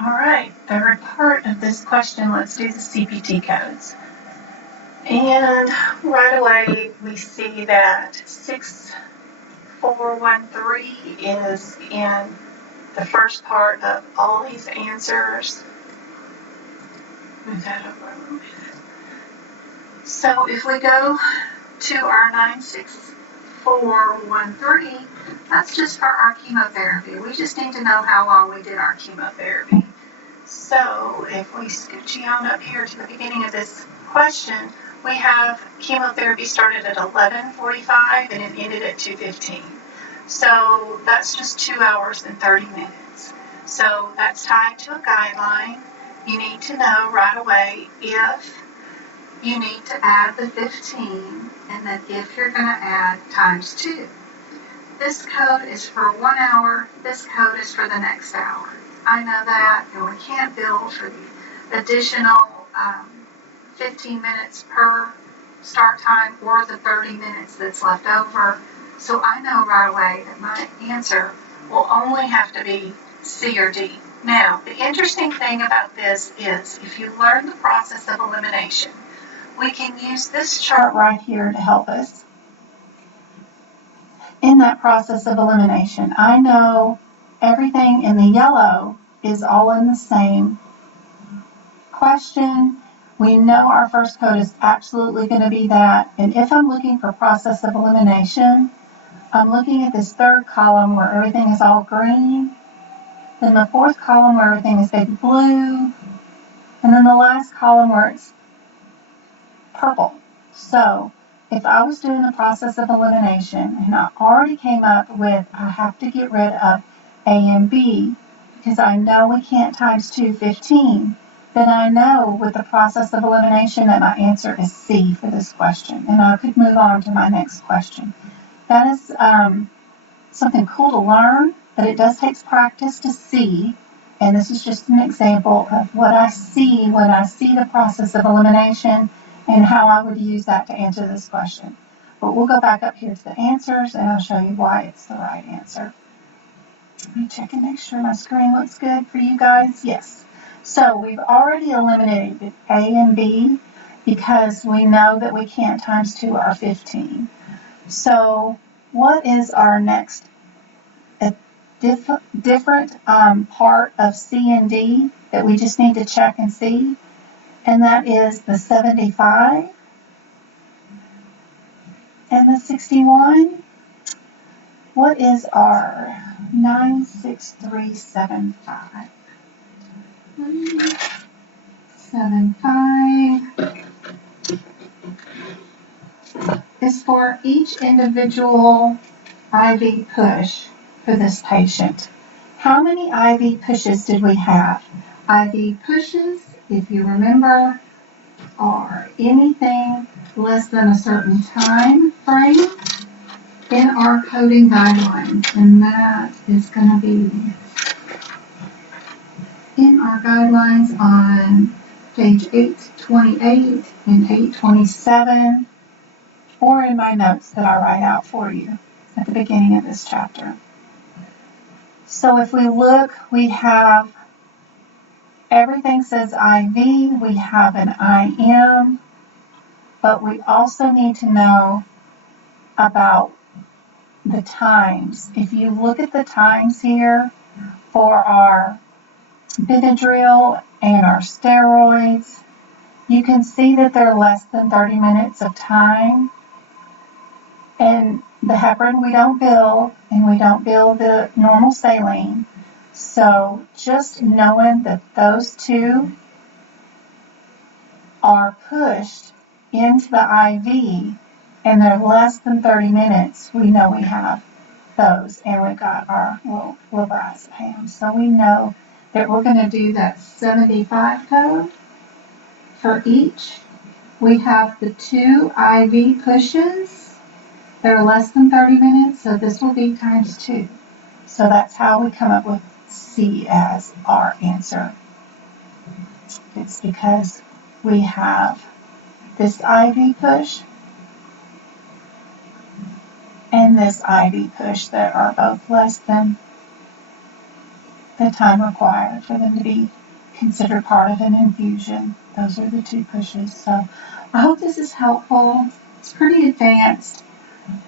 All right, third part of this question, let's do the CPT codes. And right away we see that 6413 is in the first part of all these answers. Move that over a little bit. So if we go to our 96413, that's just for our chemotherapy. We just need to know how long we did our chemotherapy. So if we scoochie on up here to the beginning of this question, we have chemotherapy started at 11:45 and it ended at 2:15. So that's just 2 hours and 30 minutes. So that's tied to a guideline. You need to know right away if you need to add the 15 and then if you're going to add times 2. This code is for 1 hour. This code is for the next hour. I know that, and we can't bill for the additional 15 minutes per start time or the 30 minutes that's left over. So I know right away that my answer will only have to be C or D. Now, the interesting thing about this is if you learn the process of elimination, we can use this chart right here to help us. In that process of elimination, I know everything in the yellow is all in the same question. We know our first code is absolutely going to be that. And if I'm looking for process of elimination, I'm looking at this third column where everything is all green, then the fourth column where everything is big blue, and then the last column where it's purple. So if I was doing the process of elimination and I already came up with I have to get rid of A and B because I know we can't times 215, then I know with the process of elimination that my answer is C for this question, and I could move on to my next question. That is something cool to learn, but it does take practice to see, and this is just an example of what I see when I see the process of elimination and how I would use that to answer this question. But we'll go back up here to the answers and I'll show you why it's the right answer. Let me check and make sure my screen looks good for you guys. Yes. So we've already eliminated A and B because we know that we can't times 2 or 15. So what is our next different part of C and D that we just need to check and see? And that is the 75 and the 61. What is our 96375? 75 is for each individual IV push for this patient. How many IV pushes did we have? IV pushes, if you remember, are anything less than a certain time frame in our coding guidelines, and that is going to be in our guidelines on page 828 and 827, or in my notes that I write out for you at the beginning of this chapter. So if we look, we have everything says IV, we have an IM, but we also need to know about the times. If you look at the times here for our Benadryl and our steroids, you can see that they're less than 30 minutes of time. And the heparin we don't bill, and we don't bill the normal saline. So just knowing that those two are pushed into the IV and they're less than 30 minutes, we know we have those, and we've got our little lorazepam. So we know that we're going to do that 75 code for each. We have the 2 IV pushes. They're less than 30 minutes, so this will be times 2. So that's how we come up with C as our answer. It's because we have this IV push and this IV push that are both less than the time required for them to be considered part of an infusion. Those are the 2 pushes. So I hope this is helpful. It's pretty advanced.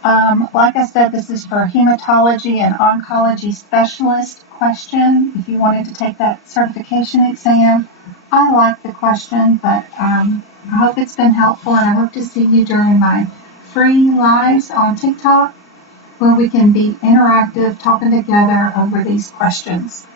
Like I said, this is for hematology and oncology specialist question. If you wanted to take that certification exam, I like the question, but I hope it's been helpful, and I hope to see you during my free lives on TikTok where we can be interactive, talking together over these questions.